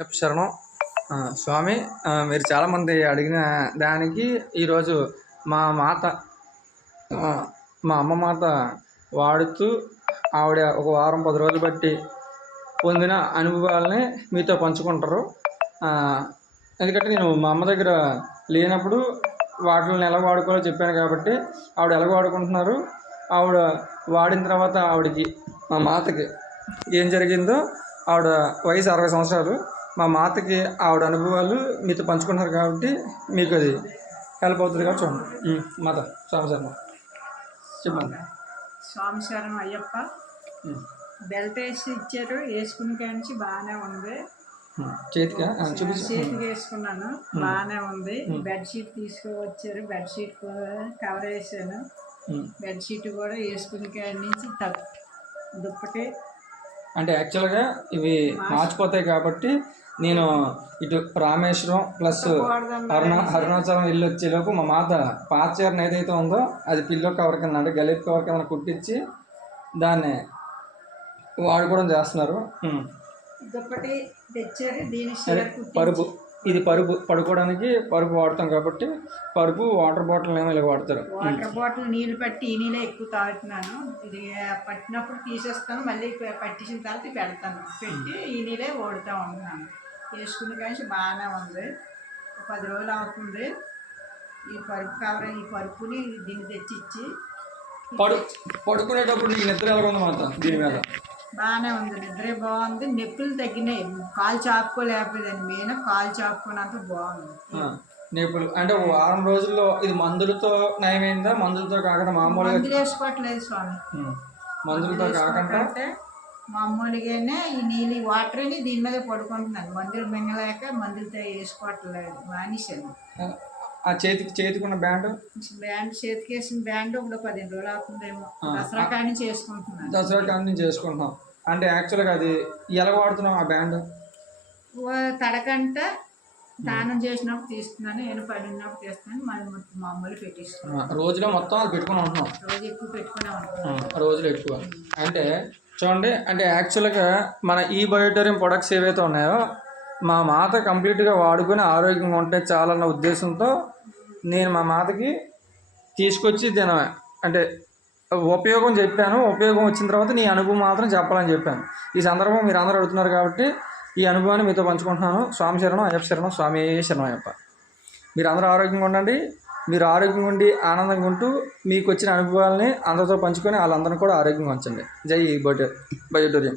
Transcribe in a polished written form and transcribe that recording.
శరణం. స్వామి, మీరు చాలామంది అడిగిన దానికి ఈరోజు మా మాత మా అమ్మ మాత వాడుతూ ఆవిడ ఒక వారం 10 రోజులు బట్టి పొందిన అనుభవాలని మీతో పంచుకుంటారు. ఎందుకంటే నేను మా అమ్మ దగ్గర లేనప్పుడు వాటిని ఎలా వాడుకోవాలో చెప్పాను కాబట్టి ఆవిడ ఎలా వాడుకుంటున్నారు, ఆవిడ వాడిన తర్వాత ఆవిడకి మా మాతకి ఏం జరిగిందో, ఆవిడ వయసు 60 సంవత్సరాలు. మా మాతకి ఆవిడ అనుభవాలు మీతో పంచుకుంటున్నారు కాబట్టి మీకు అది హెల్ప్ అవుతుంది కాబట్టి చూడండి. మాత స్వామి శర్మ చెప్పండి. స్వామి శరణం అయ్యప్ప. బెల్ట్ వేసి ఇచ్చారు, వేసుకుని కాంచి బాగానే ఉంది. చేతికి వేసుకున్నాను, బాగానే ఉంది. బెడ్షీట్ తీసుకువచ్చారు, బెడ్షీట్ కవర్ వేసాను. బెడ్షీట్ కూడా వేసుకుని కాడి నుంచి దుప్పటి అంటే యాక్చువల్గా ఇవి మార్చిపోతాయి కాబట్టి నేను ఇటు రామేశ్వరం ప్లస్ అరుణాచలం వెళ్ళి వచ్చేలోపు మా మాత పాత చీరను ఏదైతే ఉందో అది పిల్లో కవర్ కింద అంటే గలీత్ కవర్ కింద కుట్టించి దాన్ని వాడుకోవడం చేస్తున్నారు. దుప్పటి తెచ్చారు. దీని పరుపు, ఇది పరుపు పడుకోవడానికి పరుపు వాడతాం కాబట్టి పరుపు, వాటర్ బాటిల్ ఏమో ఇలా వాడతారు. వాటర్ బాటిల్ నీళ్ళు పట్టి ఈ నీళ్ళే ఎక్కువ తాగుతున్నాను. ఇది పట్టినప్పుడు తీసేస్తాను, మళ్ళీ పట్టించిన తర్వాత పెడతాను. పెట్టి ఈ నీళ్ళే ఓడుతూ ఉంటున్నాను. వేసుకుని కానీ బాగానే ఉంది. 10 రోజులు అవుతుంది. ఈ పరుపు కవర్, ఈ పరుపుని దీన్ని తెచ్చిచ్చి పడుకునేటప్పుడు నిద్ర ఎలా ఉంది మాట దీని మీద? బాగానే ఉంది, నిద్రే బాగుంది. నొప్పులు తగ్గినాయి. కాలు చాపుకోలేకపోయేదాన్ని, మెయిన్ కాలు చాపుకున్నంత బాగుంది. నొప్పులు అంటే వారం రోజుల్లో ఇది మందులతో నయమైందా? మందులతో కాకుండా మామూలుగా మందులు వేసుకోవట్లేదు స్వామి. మందులతో కాకుండా మామూలుగానే ఈ నీళ్ళు వాటర్ని దీని మీద పడుకుంటున్నాను. మందులు మింగలేక మందులతో వేసుకోవట్లేదు, మానేశాను. ఆ చేతికున్న బ్యాండ్ చేతికి వేసిన బ్యాండ్ ఇప్పుడు 15 రోజులు అవుతుందేమో. దసరా కాడి నుంచి వేసుకుంటున్నాను. దసరా కాడి నుంచి వేసుకుంటున్నాం. అంటే యాక్చువల్గా అది ఎలా వాడుతున్నాం ఆ బ్యాండ్? తడకంట దానం చేసినప్పుడు తీస్తున్నాను, నేను పడినప్పుడు తీస్తున్నాను, మళ్ళీ మామూలు పెట్టిస్తున్నాను. రోజులో మొత్తం అది పెట్టుకుని ఉంటున్నాం. రోజు ఎక్కువ పెట్టుకునే ఉంటున్నాను. రోజులు ఎక్కువ అంటే చూడండి. అంటే యాక్చువల్గా మన ఈ బయోటోరియం ప్రొడక్ట్స్ ఏవైతే ఉన్నాయో మా మాత కంప్లీట్గా వాడుకొని ఆరోగ్యంగా ఉంటే చాలన్న ఉద్దేశంతో నేను మా మాతకి తీసుకొచ్చి దీని అంటే ఉపయోగం చెప్పాను. ఉపయోగం వచ్చిన తర్వాత నీ అనుభవం మాత్రం చెప్పాలని చెప్పాను. ఈ సందర్భం మీరు అందరూ అడుగుతున్నారు కాబట్టి ఈ అనుభవాన్ని మీతో పంచుకుంటున్నాను. స్వామి శరణం అయ్యప్ప శరణం. స్వామి శరణం అయ్యప్ప. మీరు అందరూ ఆరోగ్యంగా ఉండండి. మీరు ఆరోగ్యంగా ఉండి ఆనందంగా ఉంటూ మీకు వచ్చిన అనుభవాలని అందరితో పంచుకొని వాళ్ళందరినీ కూడా ఆరోగ్యంగా ఉంచండి. జై బయోటోరియం.